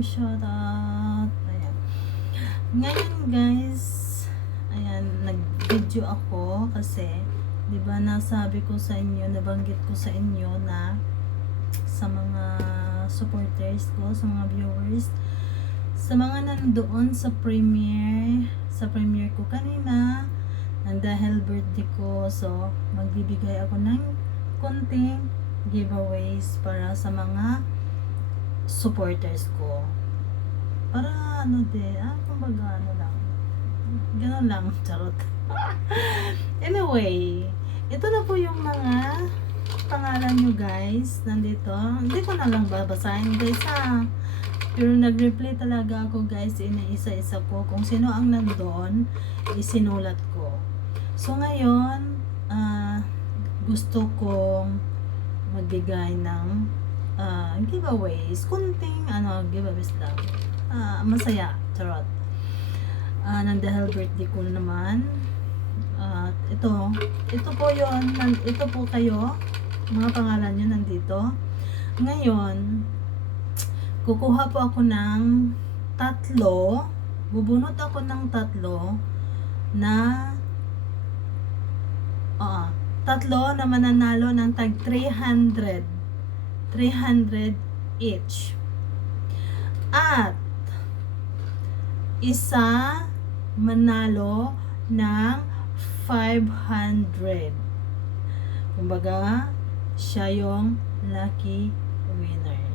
shout out. Ayan. Ngayon guys, ayan, nag-video ako kasi, di ba nasabi ko sa inyo, nabanggit ko sa inyo na sa mga supporters ko, sa mga viewers, sa mga nandoon sa premiere ko kanina, dahil birthday ko, so magbibigay ako ng konting giveaways para sa mga supporters ko. Para ano din, kumbaga ano lang. Ganun lang, charot. Anyway, ito na po yung mga pangalan nyo guys, nandito. Hindi ko na lang babasahin guys ha. Pero nag-replay talaga ako guys, inaisa-isa ko. Kung sino ang nandoon, isinulat ko. So ngayon, gusto kong magbigay ng giveaways. Kunting giveaways lang. Masaya, charot. Dahil birthday ko naman. Ito po yon, ito po kayo, mga pangalan nyo nandito. Ngayon, kukuha po ako ng 3, bubunot ako ng 3 na 3 na mananalo ng tag 300 each. At isa manalo ng 500. Kumbaga, siya yung lucky winner.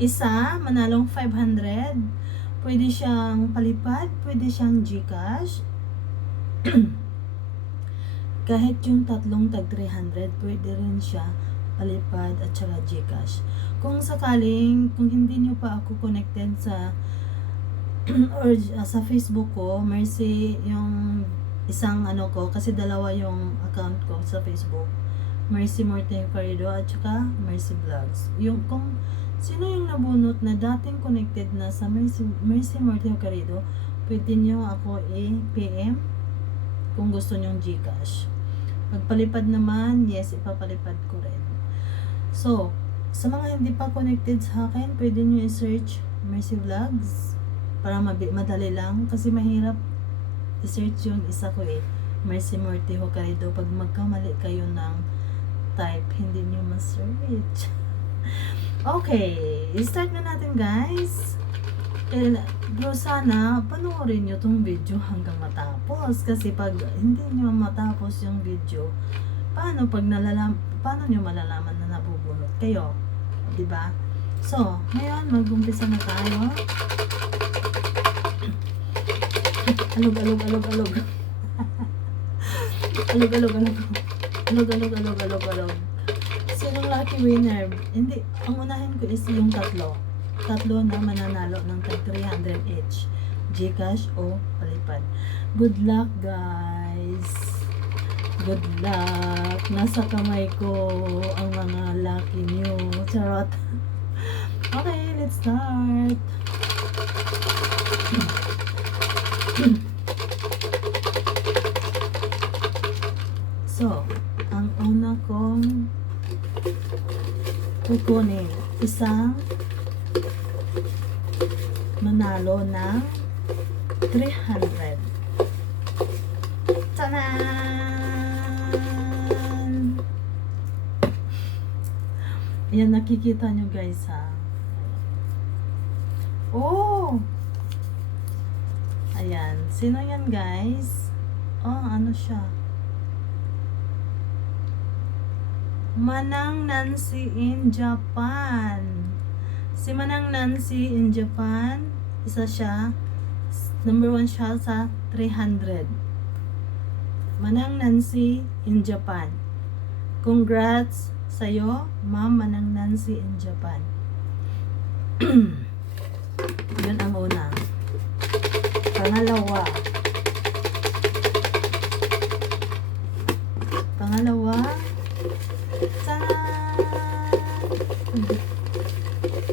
Isa manalong 500, pwede siyang palipad, pwede siyang GCash. Kahit yung 3 tag 300, pwede rin siya palipad at saka GCash. Kung sakaling, kung hindi nyo pa ako connected sa or sa Facebook ko, Mercy yung isang ko, kasi dalawa yung account ko sa Facebook, Mercy Morteo Carido at saka Mercy Vlogs. Yung kung sino yung nabunot na dating connected na sa Mercy Morteo Carido, pwede nyo ako i-PM kung gusto nyong GCash. Pagpalipad naman, yes, ipapalipad ko rin. So, sa mga hindi pa connected sa akin, pwede nyo i-search Mercy Vlogs para madali lang, kasi mahirap i-search yung isa ko Mercy Morteo Carido. Pag magkamali kayo ng type, hindi nyo ma-search. Okay, start na natin guys. Bro, sana panoorin nyo tong video hanggang matapos, kasi pag hindi nyo matapos yung video, paano nyo malalaman na nabubunot kayo, diba? So, ngayon mag-umpisa na tayo. Alog. Alog. Sinong lucky winner? Hindi, ang unahin ko is yung 3 na mananalo ng 300 each, GCash o palipad. Good luck guys, good luck. Nasa kamay ko ang mga lucky nyo, charot. Okay, let's start. So, ang una kong kukunin, isang manalo ng 300. Tanan! Ayan, nakikita nyo guys ha. Oh! Ayan, sino yan guys? Ano siya? Manang Nancy in Japan. Si Manang Nancy in Japan, isa siya, number 1 siya sa 300. Manang Nancy in Japan. Congrats sa'yo, Ma'am Manang Nancy in Japan. Yun ang una. Pangalawa,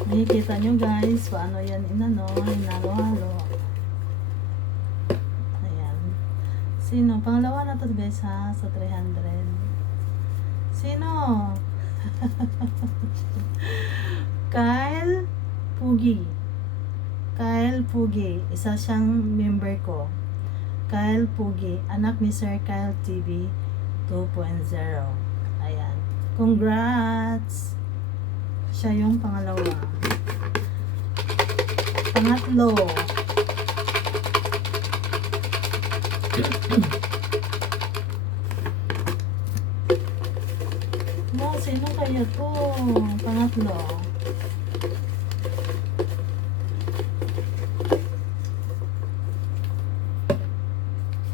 nakikita nyo guys paano yan hinalo-halo. Ayan, sino? Pangalawa na to guys ha, sa 300. Sino? Kyle Pugi. Kyle Pugi, isa siyang member ko. Kyle Pugi, anak ni Sir Kyle TV 2.0. Ayan. Congrats! Siya yung pangalawa. Pangatlo. No, sino kaya to? Pangatlo.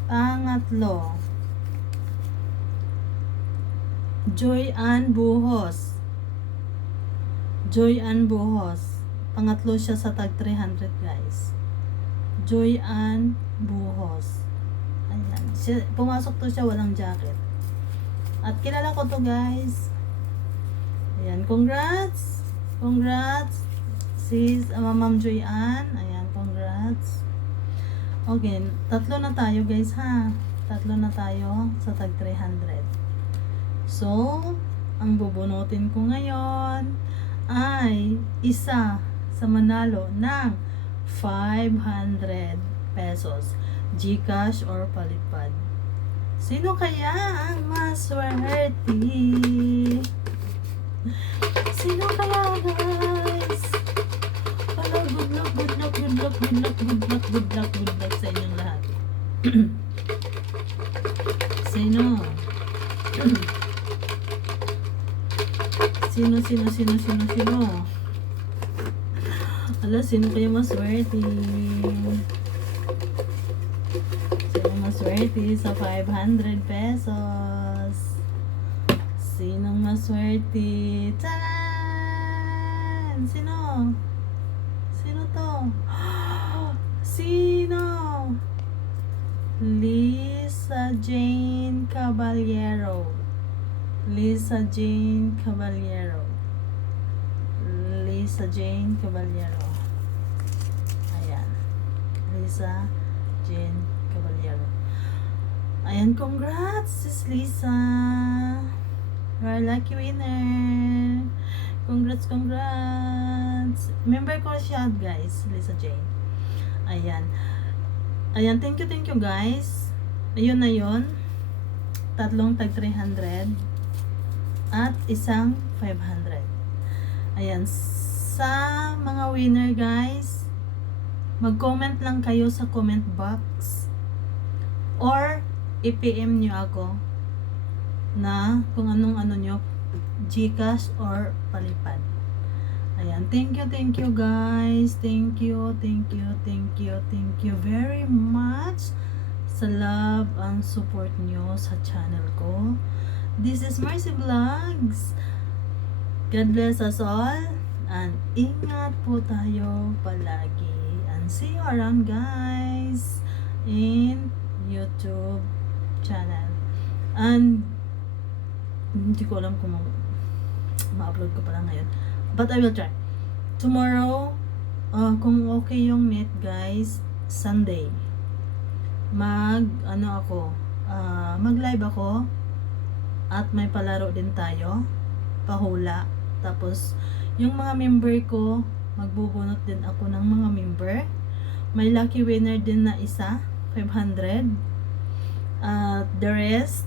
Pangatlo. Joy Ann Buhos. Joy Ann Buhos. Pangatlo siya sa tag 300, guys. Joy Ann Buhos. Ayan. Pumasok to siya, walang jacket. At kilala ko to, guys. Ayan. Congrats! Congrats! Sis, Ma'am Joy Ann. Ayan. Congrats. Okay. Tatlo na tayo, guys, ha? Tatlo na tayo sa tag 300. So, ang bubunutin ko ngayon ay isa sa manalo ng 500 pesos. GCash or palipad. Sino kaya ang maswerte? Sino kaya, guys? Hello, good luck, good luck, good luck, good luck, good luck, good luck, good luck sa inyong lahat. Sino? Sino? Ala, sino kaya maswerte? Sino maswerte sa 500 pesos? Sinong maswerte? Taran! Sino? Sino to? Sino? Lisa Jane Caballero. Lisa Jane Caballero. Lisa Jane Caballero. Ayan. Lisa Jane Caballero. Ayan, congrats, sis Lisa. You're a lucky winner. Congrats, congrats. Member ko siya, guys, Lisa Jane. Ayan. Ayan, thank you, guys. Ayun na yun. Tatlong tag 300 at isang 500. Ayan, sa mga winner, guys, mag-comment lang kayo sa comment box or i-PM nyo ako na kung anong ano nyo, GCash or palipad. Ayan, thank you, guys. Thank you very much sa love and support nyo sa channel ko. This is Mercy Vlogs. God bless us all. And ingat po tayo palagi. And see you around, guys, in YouTube channel. And hindi ko alam kung ma-upload ko pala ngayon. But I will try. Tomorrow, kung okay yung net, guys, Sunday, mag-live ako. At may palaro din tayo, pahula. Tapos, yung mga member ko, magbubunot din ako ng mga member. May lucky winner din na isa, 500. The rest,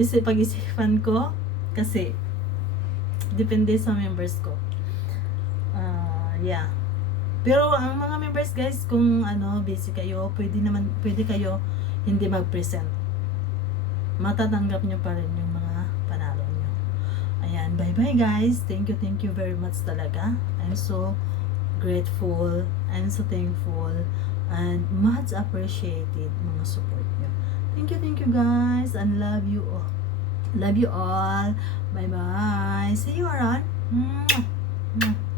pag-isipan ko, kasi, depende sa members ko. Yeah. Pero, ang mga members, guys, kung busy kayo, pwede kayo hindi mag-present. Matatanggap nyo pa rin yung mga panalo nyo. Ayan, bye-bye, guys. Thank you very much talaga. I'm so grateful. I'm so thankful. And much appreciated mga support nyo. Thank you, guys. And love you all. Love you all. Bye-bye. See you around. Mwah. Mwah.